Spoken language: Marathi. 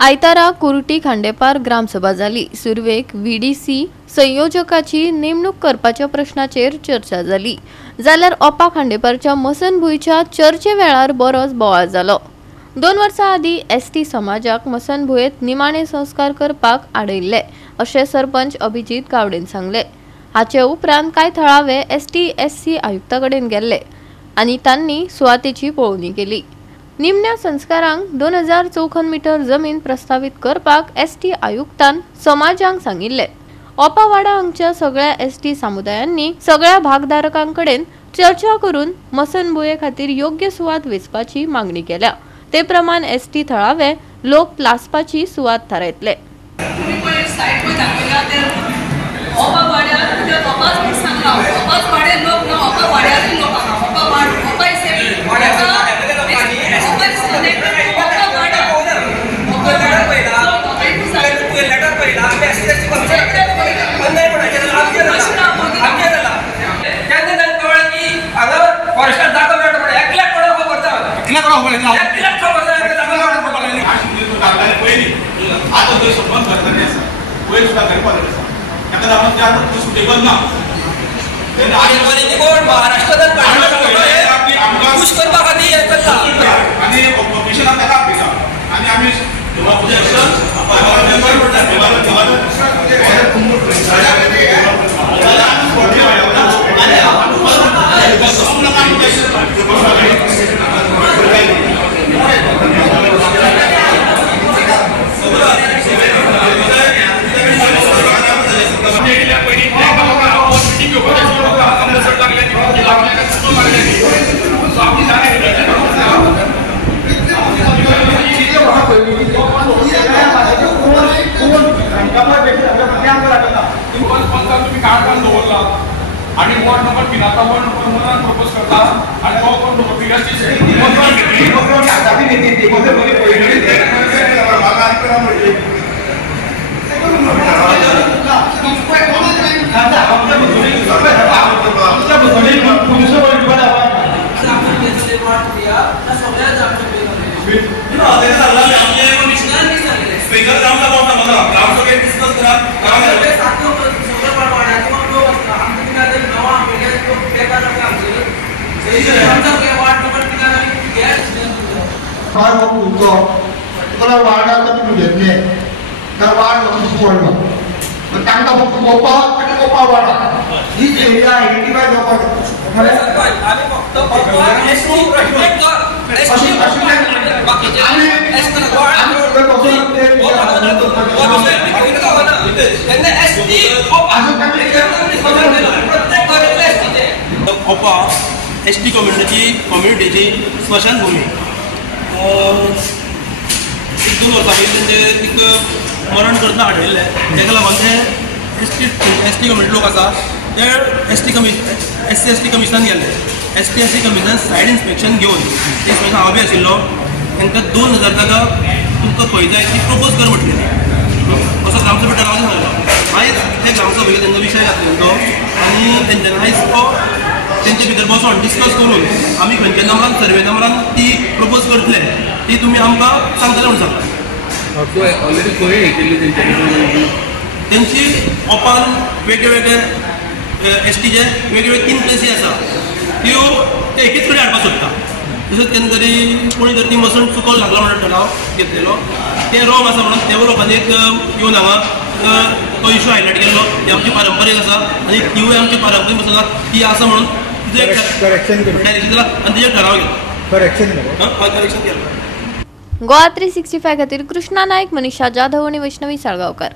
आयतारा कुर्टी खांडेपार ग्रामसभा जाली। सुरवेक व्हीडीसी संयोजकाची नेमणूक करपाच्या प्रश्नाचेर चर्चा जाली। जाल्यार ओपा खांडेपारच्या मसनभूंयच्या चर्चे वेळार बरोच बोवाळ जालो। 2 वर्सां आदी एसटी समाजाक मसनभूंयेंत निमाणे संस्कार करपाक आडयल्ले अशें सरपंच अभिजीत गावडेन सांगले। हाचे उपरांत कांय थळावे एसटी आयुक्ता कडेन गेल्ले आनी तांणी सुवातेची पळोवणी केली। निमण्या संस्कारांक 2054 मीटर जमीन प्रस्तावित करपाक एसटी आयुक्तान समाजांक सांगिल्ले। ओपा वाडा हांगच्या सगळ्या एसटी समुदायांनी सगळ्या भागधारकांकडेन चर्चा करून मसनभूंये खातीर योग्य सुवात वेचपाची मागणी केल्या। ते प्रमाण एसटी थळावे लोक लासपाची सुवात थारायतले। आणि वॉर्ड नंबर 3 आता वॉर्ड नंबर 1 प्रपोज करता आणि वॉर्ड नंबर 3 ओपा एसटी कम्युनिटीची स्मशानभूमी 2 वर्सां पयलीं एक मरण करतना आडयल्ले। ताका लागून ते एसटी कम्युनिटी लोक आसा ते एसटी कमिशनान गेले। एसटी कमिशनान सायड इन्स्पेक्शन घेवन ते इन्स्पेक्शन हांव बी आशिल्लो। तांकां 2000 ताका तुमकां खंय जाय ती प्रपोज कर म्हटलें असो ग्रामसभेक थारावन सांगलो। आयज ते ग्रामसभेक तेंचो विशय घातलो आनी तेंच्यांनी आयज तेंचे भितर बसोन डिस्कस करून आमी खंयच्या नंबरान सर्वे नंबरान ती प्रपोज करतले ती तुमी आमकां सांगतले म्हणून सांगता। ऑलरेडी खंय केल्ली तेंची ओपान वेगळे एसटीचे वेगवेगळे 3 प्लेसी आसा त्यो ते एकेच कडेन हाडपाक सोदता। तशेंच केन्ना तरी कोणी जर ती मसण चुकोवन लागला म्हणून ठराव घेतलेलो ते रॉंग आसा म्हणून त्या लोकांनी एक येवन हांगा तो इशू हायलायट केल्लो ती आमची पारंपारीक आसा आनी तिवूय आमची पारंपारीक मसण आसा ती आसा म्हणून करेक्शन केला आनी तेजेर ठराव केला। करेक्शन केलं। गोवा 365 खातीर कृष्णा नायक, मनीषा जाधव आणि वैष्णवी साळगांवकर।